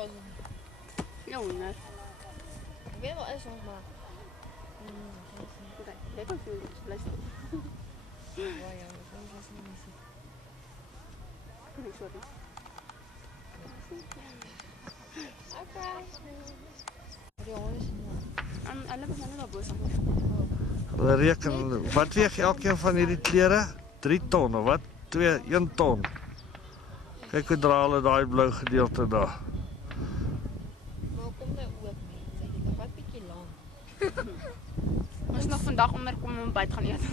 was Ja, hoender. ik weet wel is ons maar. Oké, jij kan veel doen, blijf stil. Ja, ja, dat is niet muziek. Nee, sorry. Okay. Die honde is mooi. Hulle begin nou boos aan. Hulle reken, wat weeg elkeen van hierdie klere? 3 ton of wat? 1 ton. Kyk hoe dra hulle daai blou gedeelte daar. Maar kom nou ook mense, jy kan wat bietjie lank. Ons nog vandag onderkom en byt gaan eet. Ja,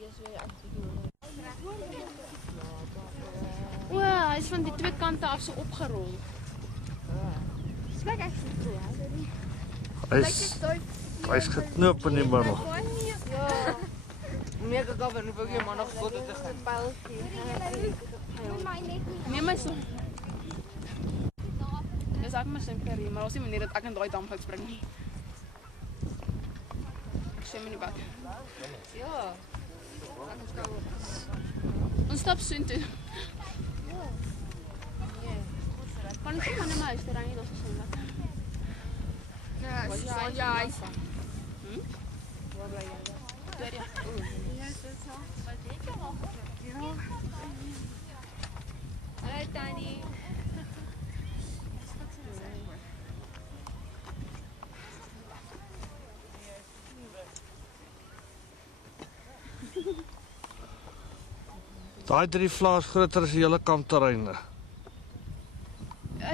jy's weer aan die doen. O, hy is van die twee kante af so opgerol. Kyk ek sien toe, Hy's geknoop in die middel. Ja. Nee, ek gou nie vir jou maar nog foto te gaan. Neem my so. Dis ek maar sin curry, maar ons sien meneer dat ek in daai dam gaan spring nie. Ek sê my nie bak. Ja. Ons stap soontoe. Nee. Kan ek maar net my huis toe ry nie, dis so wat. Ja, Was jy ja, ja. hy. Waar bly jy? Pretoria. Ja, dit so. Wat weet jy nog? Ja. Hallo Tannie. Daai 3 vlaas groter as die hele kampterreine.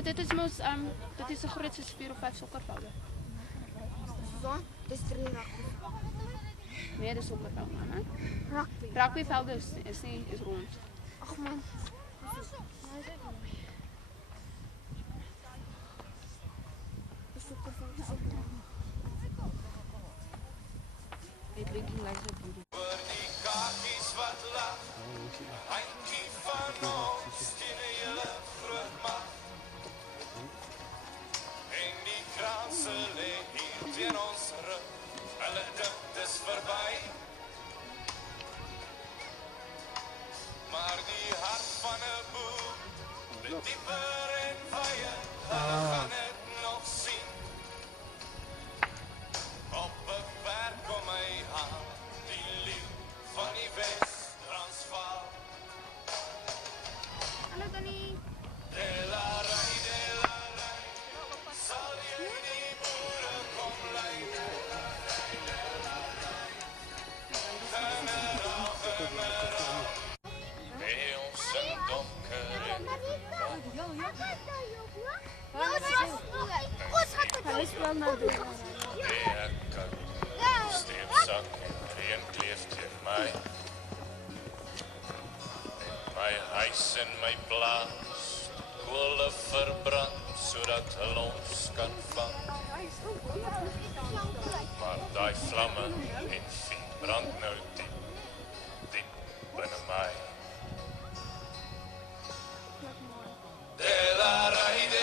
Dit is mos dit is so groot soos 4 of 5 sokkervelde. So, dis 3 rugby. Nee, dis sokkerveld man, hè. Rugby. Rugbyvelde is nie is rond. Ag man. Dit lyk like so beautiful. Oor die kakies wat lag, handjie van ons teen 'n hele groot mag. En die kranse lê hier teen ons rug, hulle dink dis verby. Maar die hart van 'n boer, dit dieper en wyer, hulle gaan het nog sien. Op 'n berg kom hy aan, die leeu van die Wes-Transvaal. Hallo Tannie. Delarai, sal jy die boere kom lei? Generaal, by ons in donker en Hulle speel nou door. Steefsak en reën kleef teen my. My huis en my plaas, kole verbrand, sodat hulle ons kan vang. Maar daai vlamme en vuur brand nou diep, diep binne my.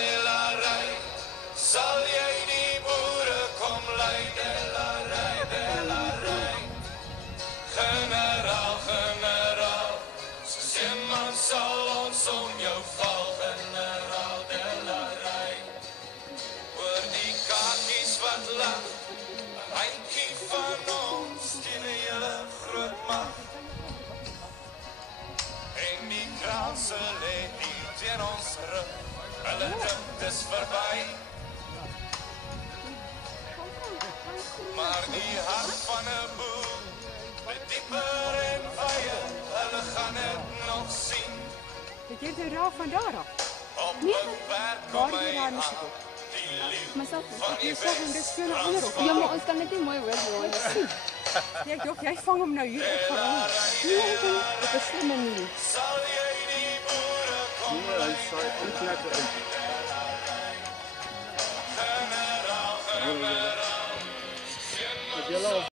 Delarai, sal jy die boere kom lei? Delarai, generaal, seeman sal ons om jou val. Generaal, Delarai, oor die kakies wat lag, 'n handjie van ons teen 'n hele groot mag. En die kranse lê hier teen ons rug, hulle dink dis verby. Maar die hart van 'n boer, dit dieper en wyer, hulle gaan het nog sien. Het jy die raaf van daar af? Op 'n berg kom Waar hy jy daar aan, musiek op? die leeu Myself. van Jy die sê van dit speel 'n ander op. Ja, maar ons kan dit nie mooi hoor nie. Jy dink jy vang hom nou hier op van ons. Dit is slim nie. Sal jy die boere kom lei?